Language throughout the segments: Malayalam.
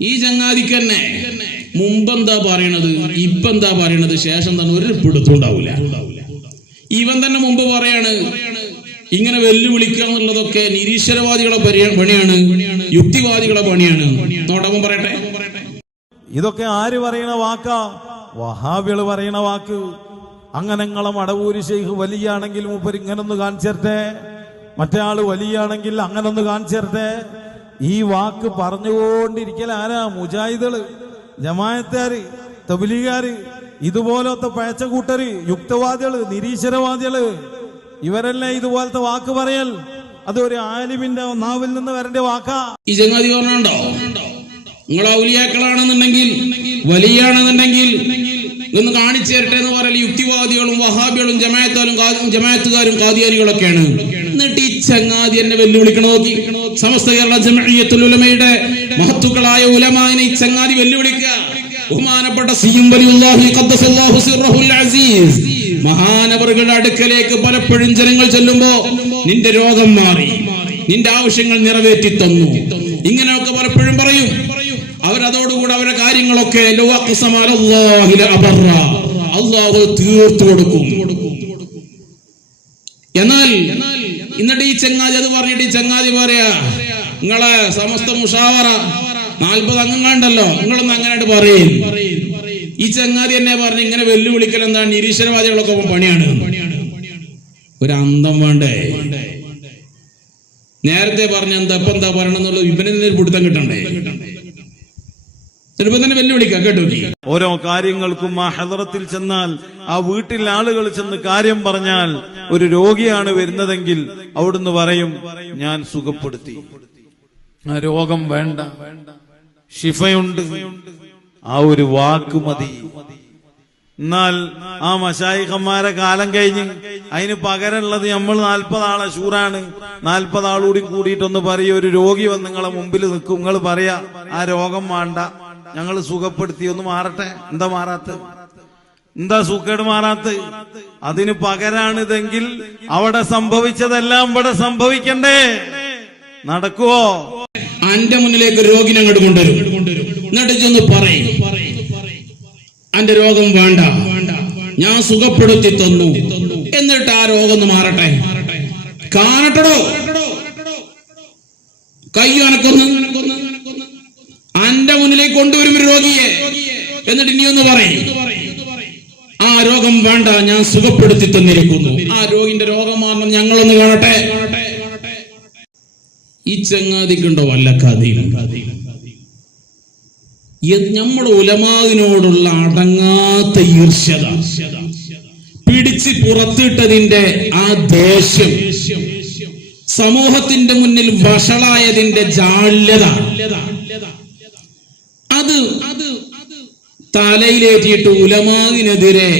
ഈ ചങ്ങാതിക്ക് തന്നെ മുമ്പെന്താ പറയണത്, ഇപ്പെന്താ പറയണത്, ശേഷം തന്നെ ഒരു പിടുത്തം ഉണ്ടാവില്ല. ഇവൻ തന്നെ മുമ്പ് പറയാണ് ഇങ്ങനെ വെല്ലുവിളിക്കുക എന്നുള്ളതൊക്കെ നിരീശ്വരവാദികളെ പണിയാണ്, യുക്തിവാദികളെ പണിയാണ്. നോട്ടവൻ പറയട്ടെ, ഇതൊക്കെ ആര് പറയണ വാക്കാ? വഹാബികള് പറയണ വാക്ക്. അങ്ങനെ നിങ്ങളെ മടവൂര് ശൈഖ് വലിയാണെങ്കിൽ മൂപ്പർ ഇങ്ങനൊന്ന് കാണിച്ചേരട്ടെ, മറ്റേ ആള് വലിയാണെങ്കിൽ അങ്ങനൊന്ന് കാണിച്ചേരട്ടെ. ഈ വാക്ക് പറഞ്ഞുകൊണ്ടിരിക്കൽ ആരാ? മുജാഹിദുകള്, ജമാഅത്തുകാര്, തബ്ലീഗുകാര്, ഇതുപോലത്തെ പേച്ചക്കൂട്ടര്, യുക്തവാദികള്, നിരീശ്വരവാദികള്, ഇവരല്ലേ ഇതുപോലത്തെ വാക്ക് പറയൽ? അത് ഒരു ആലിമിന്റെ നാവിൽ നിന്ന് വരേണ്ട വാക്കാ. ഈ ചങ്ങാതി പറഞ്ഞോ, നിങ്ങൾ ഔലിയാക്കളാണെന്നുണ്ടെങ്കിൽ വലിയാണെന്നുണ്ടെങ്കിൽ ഒന്ന് കാണിച്ചു തരട്ടെ എന്ന് പറയൽ യുക്തിവാദികളും വഹാബികളും ജമാഅത്തുകാരും ഖാദിയാനികളൊക്കെയാണ്. എന്നിട്ട് ഈ ചങ്ങാതി എന്നെ വെല്ലുവിളിക്കണം. നോക്കി, സമസ്ത കേരള ജംഇയ്യത്തുൽ ഉലമയുടെ മഹത്തുക്കളായ ഉലമാനെ ഈ ചങ്ങാതി വെല്ലുവിളിക്കുക. ബഹുമാനപ്പെട്ട സിയും വലിയുല്ലാഹി ഖദ്ദസല്ലാഹു സിർറഹുൽ അസീസ് മഹാനവറുകളുടെ അടുക്കലേക്ക് പലപ്പോഴും ജനങ്ങൾ ചെല്ലുമ്പോ നിന്റെ രോഗം മാറി, നിന്റെ ആവശ്യങ്ങൾ നിറവേറ്റി തന്നു, ഇങ്ങനെയൊക്കെ പലപ്പോഴും പറയും. അവരതോടുകൂടെ അവരുടെ കാര്യങ്ങളൊക്കെ അല്ലാഹു തീർത്തു കൊടുക്കും. എന്നാൽ എന്നിട്ട് ഈ ചങ്ങാതി അത് പറഞ്ഞിട്ട് ഈ ചങ്ങാതി പറയാ, നിങ്ങളെ സമസ്ത മുഷാവറ 40 അംഗങ്ങളുണ്ടല്ലോ, നിങ്ങളൊന്നും അങ്ങനെ പറയും. ഈ ചങ്ങാതി എന്നെ പറഞ്ഞ് ഇങ്ങനെ വെല്ലുവിളിക്കൽ എന്താണ്? നിരീശ്വരവാദികളൊക്കെ പണിയാണ്. ഒരു അന്തം വേണ്ടേ? നേരത്തെ പറഞ്ഞ എന്താ ഇപ്പൊ എന്താ പറയണെന്നുള്ള ഇവനെ പിടുത്തം കിട്ടണ്ടേ? തന്നെ വെല്ലുവിളിക്കാം കേട്ടോ. ഓരോ കാര്യങ്ങൾക്കും ആ ഹദറത്തിൽ ചെന്നാൽ, ആ വീട്ടിൽ ആളുകൾ ചെന്ന് കാര്യം പറഞ്ഞാൽ, ഒരു രോഗിയാണ് വരുന്നതെങ്കിൽ അവിടുന്ന് പറയും ഞാൻ സുഖപ്പെടുത്തി, ആ രോഗം വേണ്ട, ശിഫയുണ്ട്, ആ ഒരു വാക്ക് മതി. എന്നാൽ ആ മശായിഖന്മാരെ കാലം കഴിഞ്ഞ് അതിന് പകരമുള്ളത് നമ്മൾ 40 ആളെ ഷൂറാണ്, 40 ആളൂടി കൂടിയിട്ടൊന്ന് പറയും, ഒരു രോഗി വന്ന് നിങ്ങളെ മുമ്പിൽ നിൽക്കും, നിങ്ങൾ പറയാ ആ രോഗം വേണ്ട, ഞങ്ങൾ സുഖപ്പെടുത്തി, ഒന്ന് മാറട്ടെ. എന്താ മാറാത്ത? എന്താ സുഖേട് മാറാത്ത? അതിന് പകരാണിതെങ്കിൽ അവിടെ സംഭവിച്ചതെല്ലാം ഇവിടെ സംഭവിക്കണ്ടേ? നടക്കുവോ? അന്റെ മുന്നിലേക്ക് രോഗിനെ അങ്ങോട്ട് കൊണ്ടുവരും, എന്നിട്ട് ചെന്ന് പറയും അന്റെ രോഗം വേണ്ട, ഞാൻ സുഖപ്പെടുത്തി തന്നു, എന്നിട്ട് ആ രോഗം ഒന്ന് മാറട്ടെ, കാണട്ടടോ, കയ്യനക്കൊന്ന് അന്റെ മുന്നിലേക്ക് കൊണ്ടുവരും ഒരു രോഗിയെ, എന്നിട്ട് ഇനി ഒന്ന് പറയും ആ രോഗം വേണ്ട, ഞാൻ സുഖപ്പെടുത്തി തന്നിരിക്കുന്നു, ആ രോഗിന്റെ രോഗം മാറണം, ഞങ്ങളൊന്ന് കാണട്ടെ. ഈ ചങ്ങാതിക്കുണ്ടോ വല്ല കഥയും? നമ്മുടെ ഉലമാവിനോടുള്ള അടങ്ങാത്ത ഈർഷ്യത, പിടിച്ച് പുറത്തിട്ടതിന്റെ ആ ദേഷ്യം, സമൂഹത്തിന്റെ മുന്നിൽ വഷളായതിന്റെ ജാള്യത, അത് തലയിലേറ്റിയിട്ട് ഉലമാവിനെതിരെ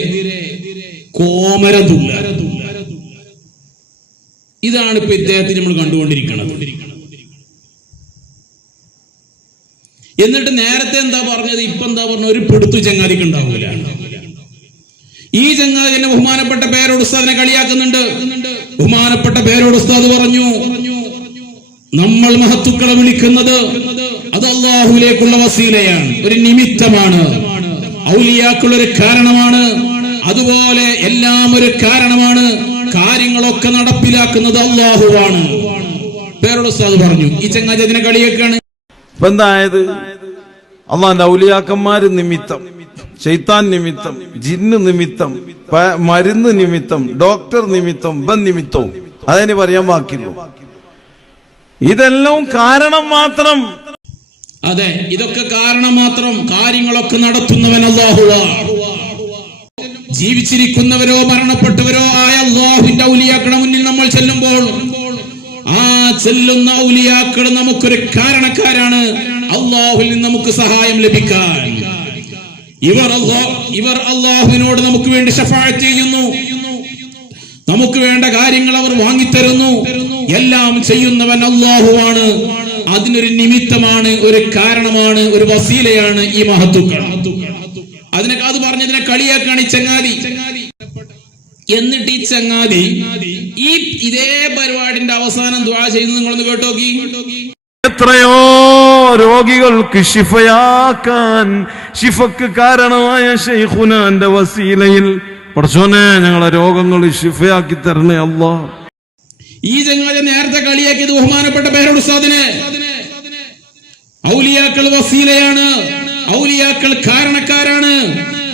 കോമരതുള്ള, ഇതാണ് ഇപ്പൊ ഇദ്ദേഹത്തിന് നമ്മൾ കണ്ടുകൊണ്ടിരിക്കുന്നത്. എന്നിട്ട് നേരത്തെ എന്താ പറഞ്ഞത്, ഇപ്പൊ എന്താ പറഞ്ഞ? ഒരു പിടുത്തു ചങ്ങാതിക്ക് ഉണ്ടാവൂല. ഈ ചങ്ങാതി എന്നെ ബഹുമാനപ്പെട്ട പേരോട് ഉസ്താദിനെ കളിയാക്കുന്നുണ്ട്. ബഹുമാനപ്പെട്ട പേരോട് ഉസ്താദ് പറഞ്ഞു, നമ്മൾ മഹത്തുക്കളെ വിളിക്കുന്നത് അത് അല്ലാഹുവിലേക്കുള്ള വസീലയാണ്, ഒരു നിമിത്തമാണ്, ഔലിയാക്കുള്ള ഒരു കാരണമാണ്, അതുപോലെ എല്ലാം ഒരു കാരണമാണ്, കാര്യങ്ങളൊക്കെ നടപ്പിലാക്കുന്നത് അല്ലാഹുവാണ്. പേരോട് ഉസ്താദ് പറഞ്ഞു. ഈ ചങ്ങാതി അതിനെ കളിയാക്കാണ്. ഇപ്പൊ എന്തായത്? അള്ളാന്റെ ഔലിയാക്കന്മാര് നിമിത്തം, ശൈത്താൻ നിമിത്തം, ജിന്ന് നിമിത്തം, മരുന്ന് നിമിത്തം, ഡോക്ടർ നിമിത്തം, നിമിത്തവും അതിന് പറയാൻ ബാക്കിയുള്ളൂ. ഇതെല്ലാം കാരണം മാത്രം. അതെ, ഇതൊക്കെ കാരണം മാത്രം. കാര്യങ്ങളൊക്കെ നടത്തുന്നവൻ അല്ലാഹുവാണ്. ജീവിച്ചിരിക്കുന്നവരോ മരണപ്പെട്ടവരോ ആയ അല്ലാഹുവിന്റെ ഔലിയാക്കളുടെ മുന്നിൽ നമ്മൾ ചെല്ലുമ്പോൾ ആ ചെല്ലുന്ന ഔലിയാക്കൾ നമുക്കൊരു കാരണക്കാരാണ്, അല്ലാഹുവിൽ നിന്ന് നമുക്ക് സഹായം ലഭിക്കാൻ. ഇവർ അല്ലാഹുവിനോട് നമുക്ക് വേണ്ടി ശഫാഅത്ത് ചെയ്യുന്നു, നമുക്ക് വേണ്ട കാര്യങ്ങൾ അവർ വാങ്ങിത്തരുന്നു, എല്ലാം ചെയ്യുന്നവൻ അല്ലാഹുവാണ്. അതിനൊരു നിമിത്തമാണ്, ഒരു കാരണമാണ്, ഒരു വസീലയാണ് ഈ മഹത്തുക്കൾ. അതിനൊക്കെ അത് പറഞ്ഞതിനെ കളിയാക്കാണ് ഈ ചങ്ങാതി. എന്നിട്ട് ഈ ചങ്ങാതി ഇതേ പരിപാടിന്റെ അവസാനം ദുആ ചെയ്യുന്നത് നിങ്ങളൊന്ന് കേട്ടോക്കി. എത്രയോ രോഗികൾക്ക് ശിഫയാക്കാൻ ശിഫക്ക് കാരണമായ ശൈഖുനാന്റെ വസീലയിൽ പടച്ചോനെ ഞങ്ങളെ രോഗങ്ങൾ ശിഫയാക്കി തരണേ അല്ലാഹ്. ഈ ചങ്ങാതി നേരത്തെ കളിയാക്കിയത് ബഹുമാനപ്പെട്ട പേരോട് ഉസ്താദിനെ. ഔലിയാക്കൾ വസീലയാണ്, ഔലിയാക്കൾ കാരണക്കാരാണ്.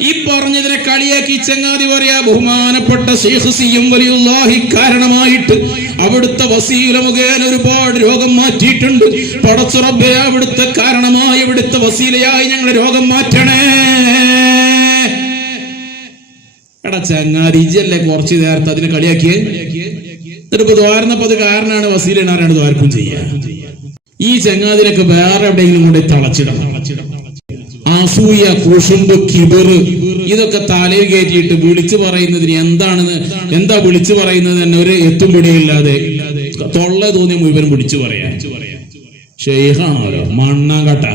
ഈ പറഞ്ഞതിനെ കളിയാക്കി ചങ്ങാതി പറയാ ബഹുമാനപ്പെട്ട ശൈഖ് സിയം വലിയുള്ളാഹി കാരണമായിട്ട് അവിടുത്തെ വസീല മുഖേന ഒരുപാട് രോഗം മാറ്റിയിട്ടുണ്ട്. പടച്ച റബ്ബേ അവിടുത്തെ കാരണമായി അവിടുത്തെ വസീലയായി ഞങ്ങളെ രോഗം മാറ്റണേ. എടാ ചങ്ങാതി ഇജല്ലേ കുറച്ച് നേരത്തെ അതിനെ കളിയാക്കിയേ. എന്നിട്ട് ദ്വാരന്നപ്പോ അത് കാരണമാണ് വസീലനാരാണ് ദ്വാരക്കും ചെയ്യാ. ഈ ചങ്ങാതിനൊക്കെ വേറെ എവിടെയെങ്കിലും കൊണ്ട് തളച്ചിടണം. അസൂയ, കുശുമ്പ്, കിബറ് ഇതൊക്കെ തലയിൽ കയറ്റിയിട്ട് വിളിച്ചു പറയുന്നതിന് എന്താ വിളിച്ചു പറയുന്നത് തന്നെ ഒരു എത്തും പിടിയില്ലാതെ തൊള്ള തോന്നിയ മുഴുവൻ വിളിച്ചു പറയാ. ഷെയ്ഖാണോ മണ്ണാങ്കട്ട.